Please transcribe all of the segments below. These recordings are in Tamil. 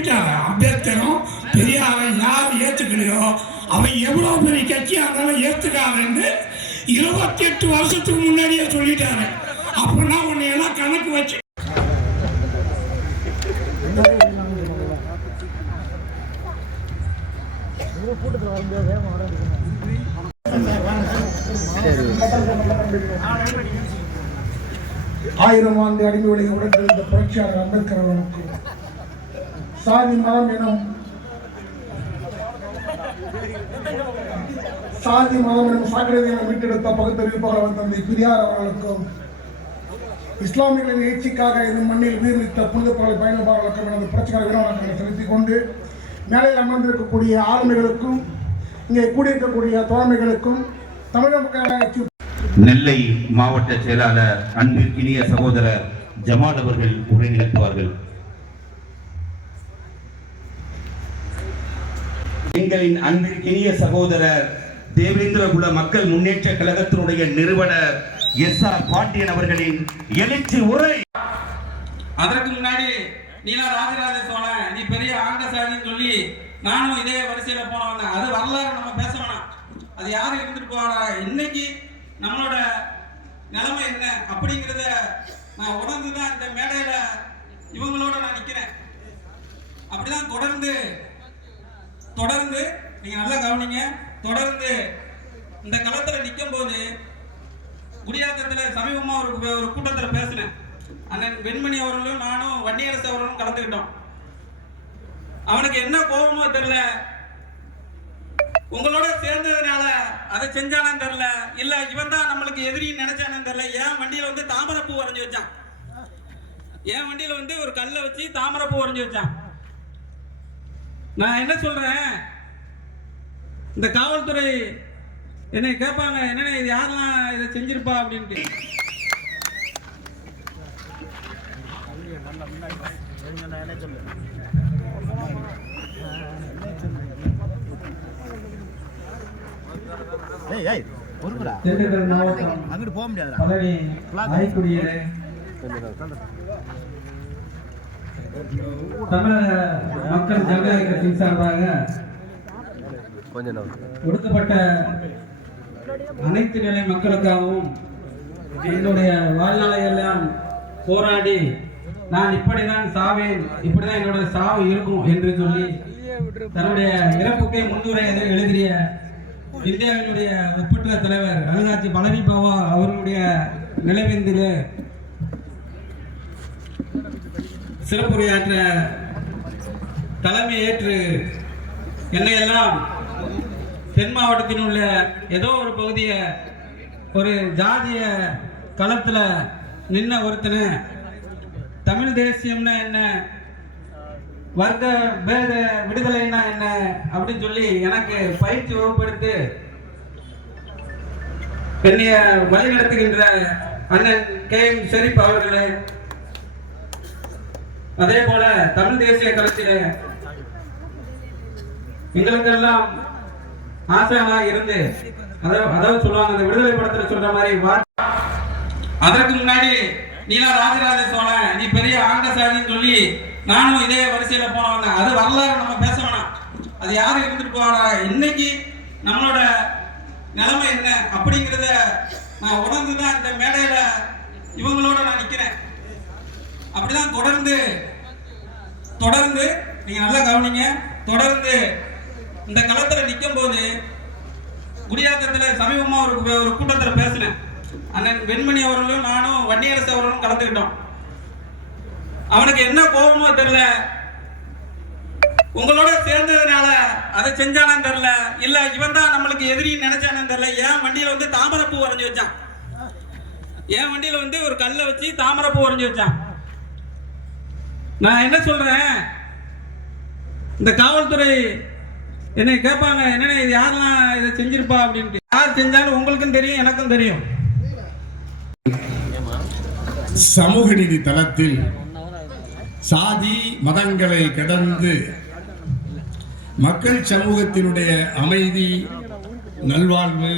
சொல்லிட்டாங்க அம்பேத்கரும் பெரியாரும் யார் ஏற்றுக்கலையோ அவன் எவ்வளோ பெரிய கட்சியாக இருந்தாலும் ஏற்றுக்காதன்னு இருபத்தி எட்டு வருஷத்துக்கு முன்னாடியே சொல்லிட்டாரு. அப்படின்னா உன்னை எல்லாம் கணக்கு வச்சு ஆயிரம் ஆண்டு அடிமை வழியை உடன்பிறந்த புரட்சியாளர் அம்பேத்கர் அவர்களுக்கு சாதி மதம் எனும் சாதி மதம் எனும் சாக்கடையை மீட்டெடுத்த பகுத்தறிவிப்பாளர் தந்தை பெரியார் அவர்களுக்கும் இஸ்லாமியர்களின் எழுச்சிக்காக இந்த மண்ணில் உயிர்நீத்த புனித பலை பயணப்பாளர்களுக்கும் எனது புரட்சிகர விரோதங்களை செலுத்திக் கொண்டு மேலையில் அமர்ந்திருக்கக்கூடிய ஆளுமைகளுக்கும் இங்கே கூடியிருக்கக்கூடிய தோழமைகளுக்கும் தமிழக மக்கள் நெல்லை மாவட்ட செயலாளர் அன்பிற்கினிய சகோதரர் ஜமால் அவர்கள் உரை நிகழ்த்துவார்கள். எங்களின் அன்பிற்கினிய சகோதரர் தேவேந்திரகுல மக்கள் முன்னேற்ற கழகத்தினுடைய நிறுவனர் எஸ் ஆர் பாண்டியன் அவர்களின் எழுச்சி உரை. அதற்கு முன்னாடி நீலா ராஜராஜ சோழன் நீ பெரிய ஆண்டசாலின்னு சொல்லி நானும் இதே வரிசையில போனவன் அது வரலாறு நம்ம பேச வேணாம். அது யாரு இருந்துட்டு போவாங்க இன்னைக்கு நம்மளோட நிலைமை என்ன? அப்படிங்கிறத நான் உணர்ந்து தான் இந்த மேடையில இவங்களோட நான் நிக்கிறேன். அப்படிதான் தொடர்ந்து தொடர்ந்து நீங்க நல்லா கவனிங்க தொடர்ந்து இந்த களத்துல நிற்கும் போது குடியாத்தத்துல சமீபமா ஒரு ஒரு கூட்டத்துல பேசினேன். அண்ணன் வெண்மணி அவர்களும் நானும் வன்னியரசு அவர்களும் கலந்துக்கிட்டோம். அவனுக்கு என்ன கோபமோ தெரியல. உங்களோட சேர்ந்ததுனால அதை செஞ்சானான்னு தெரியல. இல்ல இவன் தான் நம்மளுக்கு எதிரின்னு நினைச்சானு தெரியல. ஏன் வண்டியில வந்து தாமரைப்பூ வரைஞ்சு வச்சான்? என் வண்டியில வந்து ஒரு கல்லை வச்சு தாமரைப்பூ வரைஞ்சு வச்சான்? நான் என்ன சொல்றேன்? இந்த காவல்துறை என்னை கேட்பாங்க என்னென்ன இது யாரெல்லாம் இதை செஞ்சிருப்பா அப்படின்ட்டு. மாவட்டம் அங்கிட்டு போக ஆய்க்குடியிலே தமிழக மக்கள் ஜனநாயக கட்சியின் சார்பாக ஒடுக்கப்பட்ட அனைத்து நிலை மக்களுக்காகவும் என்னுடைய வாழ்நாளை எல்லாம் போராடி நான் இப்படிதான் சாவேன் இப்படிதான் என்னோட சாவு இருக்கும் என்று சொல்லி தன்னுடைய இறப்புக்கை முன்னுரை எழுதிய இந்தியாவினுடைய ஒப்பற்ற தலைவர் அருங்காட்சி பழனி பாபா அவர்களுடைய நினைவேந்திலே சிறப்புரையாற்ற தலைமை ஏற்று என்னையெல்லாம் தென் மாவட்டத்தில் உள்ள ஏதோ ஒரு பகுதியை ஒரு ஜாதிய களத்தில் நின்ன ஒருத்தனை தமிழ் தேசியம்னா என்ன? வர்க்க பேத விடுதலைன்னா என்ன? அப்படின்னு சொல்லி எனக்கு பயிற்சி வகுப்படுத்து என்னைய வழிநடத்துகின்ற அண்ணன் கே எம் ஷெரீப் அவர்களே அதே போல தமிழ் தேசிய களத்திலே எங்களுக்கெல்லாம் ஆசானா இருந்து அதாவது சொல்லுவாங்க அந்த விடுதலை படத்துல சொல்ற மாதிரி வா- அதற்கு முன்னாடி நீலா ராஜராஜ சோழன் நீ பெரிய ஆண்டசாலின்னு சொல்லி நானும் இதே வரிசையில போனவங்க அது வரலாறு நம்ம பேச வேணாம். அது யாரு இருந்துட்டு போவாங்க இன்னைக்கு நம்மளோட நிலைமை என்ன? அப்படிங்கிறத நான் உணர்ந்து தான் இந்த மேடையில இவங்களோட நான் நிக்கிறேன். அப்படிதான் தொடர்ந்து தொடர்ந்து நீங்க நல்லா கவனிங்க தொடர்ந்து இந்த களத்துல நிற்கும் போது குடியாத்தத்துல சமீபமா ஒரு ஒரு கூட்டத்தில் பேசினேன். அண்ணன் வெண்மணி அவர்களும் நானும் வன்னியரசு அவர்களும் கலந்துக்கிட்டோம். அவனுக்கு என்ன கோபமோ தெரியல. உங்களோட சேர்ந்ததுனால அதை செஞ்சானான்னு தெரியல. இல்ல இவன் தான் நம்மளுக்கு எதிரின்னு நினைச்சானு தெரியல. ஏன் வண்டியில வந்து தாமரைப்பூ வரைஞ்சி வச்சான்? என் வண்டியில வந்து ஒரு கல்லை வச்சு தாமரைப்பூ வரைஞ்சி வச்சான்? நான் என்ன சொல்றேன்? இந்த காவல்துறை என்னை கேட்பாங்க என்னென்ன இது யாரெல்லாம் இதை செஞ்சிருப்பா அப்படின்ட்டு. யார் செஞ்சாலும் உங்களுக்கும் தெரியும் எனக்கும் தெரியும். சமூக நீதி தளத்தில் சாதி மதங்களை கடந்து மக்கள் சமூகத்தினுடைய அமைதி நல்வாழ்வு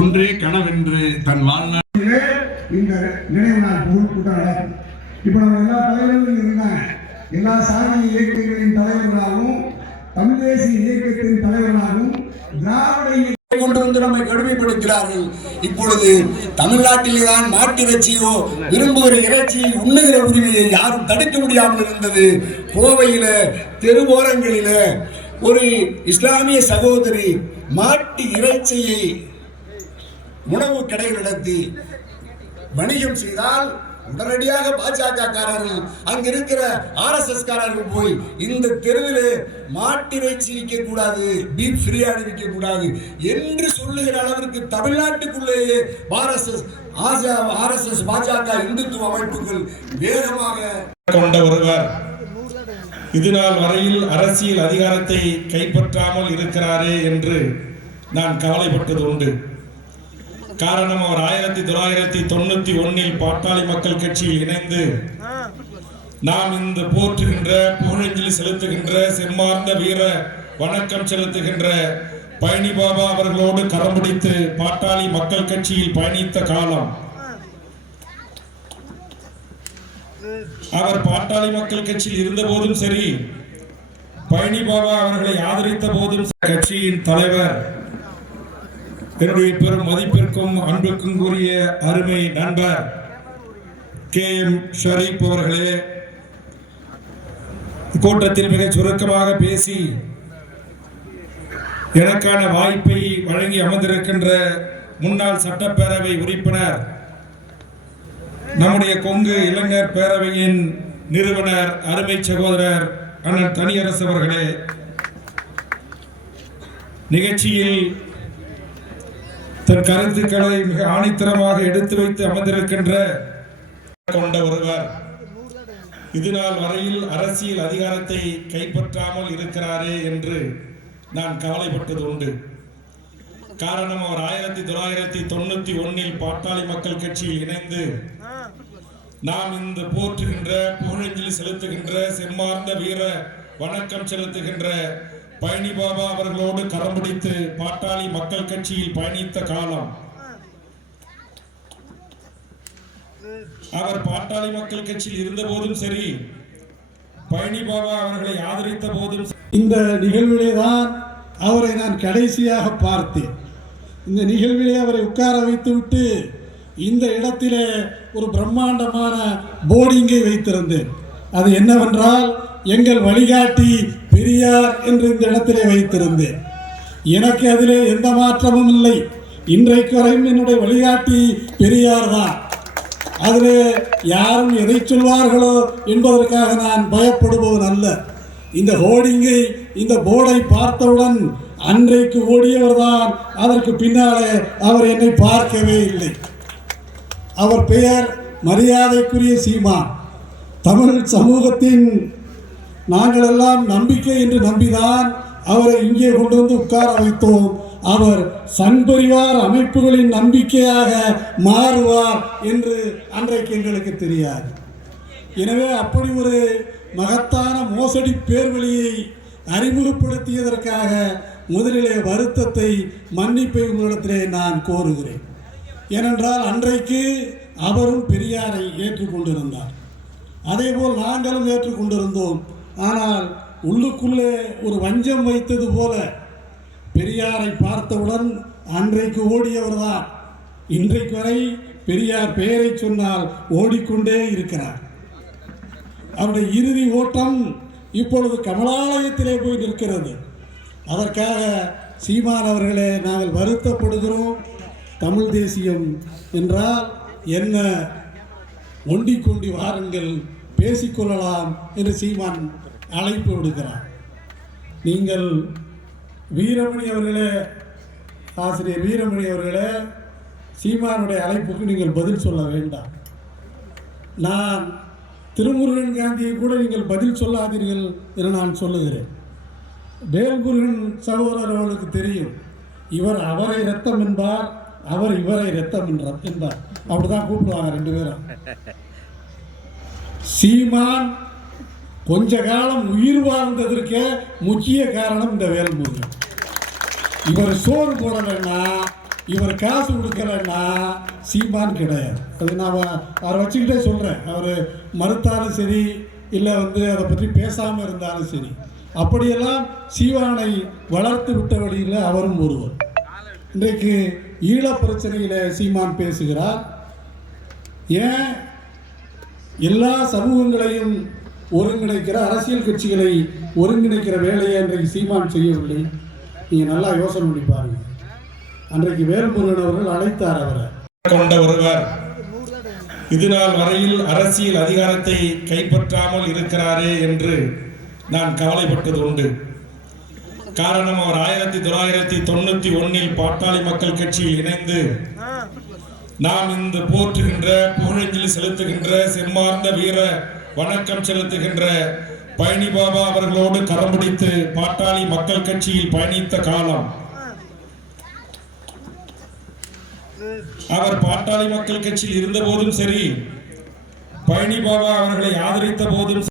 ஒன்றே கனவென்று தன் வாழ்நாள். இந்த நினைவு நாள் பொதுக்கூட்டம் நடக்கும் இப்போ நம்ம எல்லா தலைவர்களும் இருந்தாங்க. எல்லா சாதி இயக்கங்களின் தலைவர்களாகவும் தமிழ் தேசிய இயக்கத்தின் தலைவர்களாகவும் திராவிட கொண்டு வந்து நம்மை கடுமைப்படுத்துகிறார்கள். இப்பொழுது தமிழ்நாட்டிலே தான் மாட்டிறைச்சியோ விரும்புகிற இறைச்சியை உண்ணுகிற உரிமையை யாரும் தடுக்க முடியாமல் இருந்தது. கோவையில தெருவோரங்களில ஒரு இஸ்லாமிய சகோதரி மாட்டு இறைச்சியை உணவு கடை நடத்தி வணிகம் செய்தால் உடனடியாக பாஜக காரர்கள் அங்க இருக்கிற எஸ் காரர்கள் போய் இந்த தெருவில் மாட்டிறைச்சி விற்க கூடாது பீப் பிரியாணி விற்க கூடாது என்று சொல்லுகிற அளவிற்கு தமிழ்நாட்டுக்குள்ளேயே ஆர்எஸ்எஸ் ஆர்எஸ்எஸ் பாஜக இந்துத்துவ அமைப்புகள் வேகமாக கொண்ட ஒருவர். இதுநாள் வரையில் அரசியல் அதிகாரத்தை கைப்பற்றாமல் இருக்கிறாரே என்று நான் கவலைப்பட்டது உண்டு. காரணம் அவர் ஆயிரத்தி தொள்ளாயிரத்தி தொண்ணூத்தி ஒன்னில் பாட்டாளி மக்கள் கட்சியில் இணைந்து நாம் இந்த போற்றுகின்ற புகழஞ்சலி செலுத்துகின்ற செம்மார்ந்த வீர வணக்கம் செலுத்துகின்ற பழனி பாபா அவர்களோடு கரம் பிடித்து பாட்டாளி மக்கள் கட்சியில் பயணித்த காலம். அவர் பாட்டாளி மக்கள் கட்சியில் இருந்த போதும் சரி பழனி பாபா அவர்களை ஆதரித்த போதும் கட்சியின் தலைவர் என்னுடைய பெரும் மதிப்பிற்கும் அன்புக்கும் கூறிய அருமை நண்பர் கே எம் ஷரீப் அவர்களே கூட்டத்தில் மிக சுருக்கமாக பேசி எனக்கான வாய்ப்பை வழங்கி அமர்ந்திருக்கின்ற முன்னாள் சட்டப்பேரவை உறுப்பினர் நம்முடைய கொங்கு இளைஞர் பேரவையின் நிறுவனர் அருமை சகோதரர் அண்ணன் தனியரசு அவர்களே நிகழ்ச்சியில் தன் கருத்துக்களை மிக ஆணித்தரமாக எடுத்து வைத்து அமர்ந்திருக்கின்ற கொண்ட ஒருவர். இதுநாள் வரையில் அரசியல் அதிகாரத்தை கைப்பற்றாமல் இருக்கிறாரே என்று நான் கவலைப்பட்டது உண்டு. காரணம் அவர் ஆயிரத்தி தொள்ளாயிரத்தி தொண்ணூத்தி ஒன்னில் பாட்டாளி மக்கள் கட்சியில் இணைந்து நாம் இந்த போற்றுகின்ற புகழஞ்சலி செலுத்துகின்ற செம்மார்ந்த வீர வணக்கம் செலுத்துகின்ற பழனி பாபா அவர்களோடு கரம் பிடித்து பாட்டாளி மக்கள் கட்சியில் பயணித்த காலம். அவர் பாட்டாளி மக்கள் கட்சியில் இருந்த போதும் சரி பழனி பாபா அவர்களை ஆதரித்த போதும் இந்த நிகழ்விலே தான் அவரை நான் கடைசியாக பார்த்தேன். இந்த நிகழ்விலே அவரை உட்கார வைத்துவிட்டு இந்த இடத்திலே ஒரு பிரம்மாண்டமான போர்டிங்கை வைத்திருந்தேன். அது என்னவென்றால் எங்கள் வழிகாட்டி பெரியார் என்று இந்த இடத்திலே வைத்திருந்தேன். எனக்கு அதிலே எந்த மாற்றமும் இல்லை. இன்றைக்கு வரையும் என்னுடைய வழிகாட்டி பெரியார் தான். அதிலே யாரும் எதை சொல்வார்களோ என்பதற்காக நான் பயப்படுபவன் அல்ல. இந்த ஹோர்டிங்கை இந்த போர்டை பார்த்தவுடன் அன்றைக்கு ஓடியவர் தான். அதற்கு பின்னாலே அவர் என்னை பார்க்கவே இல்லை. அவர் பெயர் மரியாதைக்குரிய சீமா தமிழ் சமூகத்தின் நாங்கள் எல்லாம் நம்பிக்கை என்று நம்பிதான் அவரை இங்கே கொண்டு வந்து உட்கார வைத்தோம். அவர் சண்பரிவார் அமைப்புகளின் நம்பிக்கையாக மாறுவார் என்று அன்றைக்கு எங்களுக்கு தெரியாது. எனவே அப்படி ஒரு மகத்தான மோசடி பேர்வழியை அறிமுகப்படுத்தியதற்காக முதலிலே வருத்தத்தை மன்னிப்பை உங்களிடத்திலே நான் கோருகிறேன். ஏனென்றால் அன்றைக்கு அவரும் பெரியாரை ஏற்றுக்கொண்டிருந்தார். அதேபோல் நாங்களும் ஏற்றுக்கொண்டிருந்தோம். ஆனால் உள்ளுக்குள்ளே ஒரு வஞ்சம் வைத்தது போல பெரியாரை பார்த்தவுடன் அன்றைக்கு ஓடியவர்தான். இன்றைக்கு வரை பெரியார் பெயரை சொன்னால் ஓடிக்கொண்டே இருக்கிறார். அவருடைய இறுதி ஓட்டம் இப்பொழுது கமலாலயத்திலே போய் நிற்கிறது. அதற்காக சீமான் அவர்களே நாங்கள் வருத்தப்படுகிறோம். தமிழ் தேசியம் என்றால் என்ன? ஒண்டிக் கொண்டி வாருங்கள் பேசிக்கொள்ளலாம் என்று சீமான் அழைப்பு விடுக்கிறார். நீங்கள் வீரமணி அவர்களே ஆசிரியர் வீரமணி அவர்களே சீமானுடைய அழைப்புக்கு நீங்கள் பதில் சொல்ல வேண்டாம். நான் திருமுருகன் காந்தியை கூட நீங்கள் பதில் சொல்லாதீர்கள் என நான் சொல்லுகிறேன். வேல்முருகன் சகோதரர் அவர்களுக்கு தெரியும் இவர் அவரை ரத்தம் என்பார் அவர் இவரை ரத்தம் என்றார் என்பார். அப்படிதான் கூப்பிடுவாங்க ரெண்டு பேரும். சீமான் கொஞ்ச காலம் உயிர் வாழ்ந்ததற்கே முக்கிய காரணம் இந்த வேல்முருகன். இவர் சோறு போடலைன்னா இவர் காசு கொடுக்கலன்னா சீமான் கிடையாது. அது நான் அவரை வச்சுக்கிட்டே சொல்கிறேன் அவர் மறுத்தாலும் சரி இல்லை வந்து அதை பற்றி பேசாமல் இருந்தாலும் சரி. அப்படியெல்லாம் சீவானை வளர்த்து விட்ட வழியில் அவரும் ஒருவர். இன்றைக்கு ஈழப் பிரச்சனையில் சீமான் பேசுகிறார். ஏன்? எல்லா சமூகங்களையும் ஒருங்கிணைக்கிற அரசியல் கட்சிகளை ஒருங்கிணைக்கிற வேலையை அன்றைக்கு சீமான் செய்யவில்லை. நீங்கள் நல்லா யோசனை பண்ணி பாருங்க. அன்றைக்கு வேல்முருகன் அவர்கள் அழைத்தார் அவரை. கொண்ட ஒருவர். இதுநாள் வரையில் அரசியல் அதிகாரத்தை கைப்பற்றாமல் இருக்கிறாரே என்று நான் கவலைப்பட்டது உண்டு. காரணம் அவர் ஆயிரத்தி தொள்ளாயிரத்தி தொண்ணூத்தி ஒன்னில் பாட்டாளி மக்கள் கட்சியில் இணைந்து நாம் இந்த போற்றுகின்ற புகழஞ்சலி செலுத்துகின்ற செம்மார்ந்த வீர வணக்கம் செலுத்துகின்ற பழனி பாபா அவர்களோடு கரம் பிடித்து பாட்டாளி மக்கள் கட்சியில் பயணித்த காலம். அவர் பாட்டாளி மக்கள் கட்சியில் இருந்த போதும் சரி பழனி பாபா அவர்களை ஆதரித்த போதும்